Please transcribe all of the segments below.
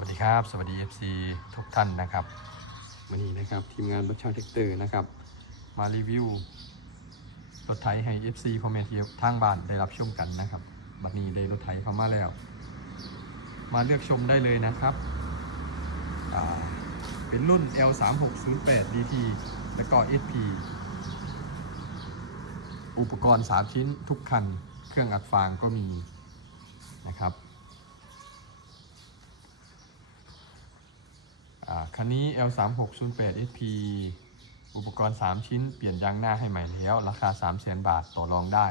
วัสดีครับ สวัสดี FC ทุกท่านนะครับวันนี้นะครับทีมงานรถช่าเทคเตอร์นะครับมารีวิวรถไถให้ FC คอมเมนต์ที่ทางบ้านได้รับชมกันนะครับบัดนี้ได้รถไถเข้ามาแล้ว มาเลือกชมได้เลยนะครับเป็นรุ่น L3608 DT แล้วก็ SP อุปกรณ์ 3 ชิ้นทุกคัน เครื่องอัดฟางก็มีนะครับ อ่า คันนี้ L3608 SP อุปกรณ์ 3 ชิ้น เปลี่ยนยางหน้าให้ใหม่แล้ว ราคา 3 0 0 0 0 0บาทต่อรองได้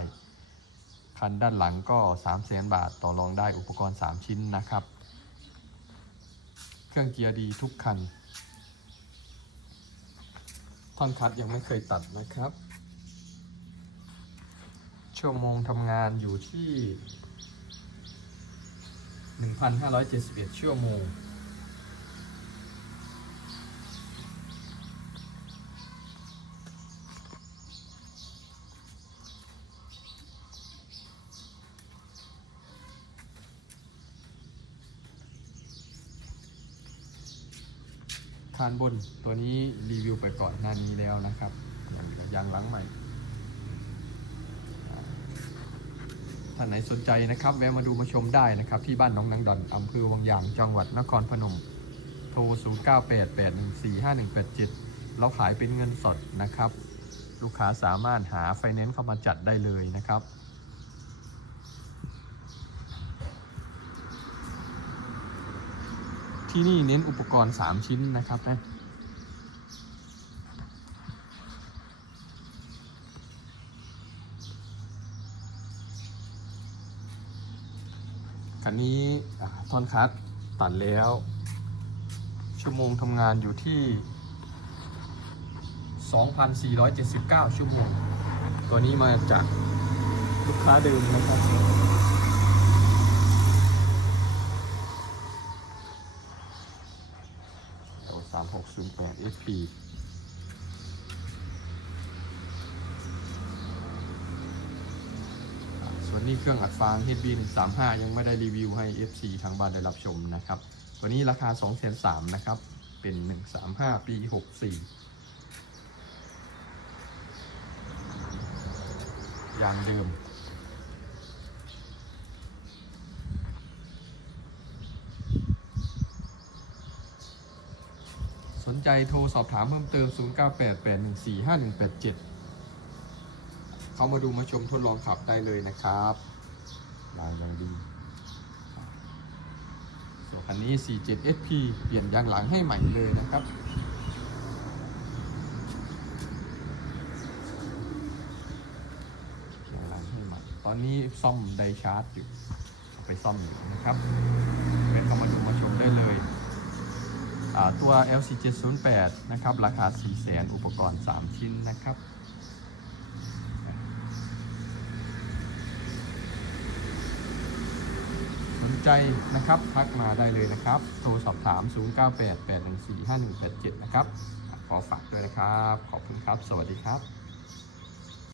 คันด้านหลังก็3 0 0 0 0 0 บาทต่อรองได้ อุปกรณ์ 3 ชิ้นนะครับ เครื่องเกียร์ดีทุกคัน ท่อนคัดยังไม่เคยตัดนะครับ ชั่วโมงทำงานอยู่ที่ 1,571 ชั่วโมง คานบนตัวนี้รีวิวไปก่อนหน้านี้แล้วนะครับย่างยางหล้างใหม่ ท่านไหนสนใจนะครับแวะมาดูมาชมได้นะครับ ที่บ้านน้องนางดอนอำเภอวังยางจังหวัดนครพนม โทร 0988145187 เราขายเป็นเงินสดนะครับ ลูกค้าสามารถหาไฟแนนซ์เข้ามาจัดได้เลยนะครับ ที่นี่เน้นอุปกรณ์ 3 ชิ้นนะครับนะคันนี้ท่อนคัดตัดแล้ว ชั่วโมงทำงานอยู่ที่ 2,479 ชั่วโมง ตัวนี้มาจากลูกค้าเดิมนะครับ ตัว 3608 SP อ่าส่วนนี้เครื่องอัดฟาง HB 135 ยังไม่ได้รีวิวให้ FC ทางบ้านได้รับชมนะครับ ตัวนี้ราคา 2,300นะครับ เป็น 135 ปี 64ยางเดิม ใจโทรสอบถามเพิ่มเติม 0988145187 เข้ามาดูมาชมทดลองขับได้เลยนะครับลายยังดีส่วนคันนี้ 47SP เปลี่ยนยางหลังให้ใหม่เลยนะครับยางหลังให้ใหม่ ตอนนี้ซ่อมไดชาร์จอยู่เอาไปซ่อมอยู่นะครับเป็นเข้ามาดูมาชมได้เลยอ่า ตัว LC708 นะครับราคา 4 0 0แสนอุปกรณ์ 3 ชิ้นนะครับสนใจนะครับทักมาได้เลยนะครับ โทรสอบถาม 0988145187 นะครับ ขอฝากด้วยนะครับ ขอบคุณครับ สวัสดีครับ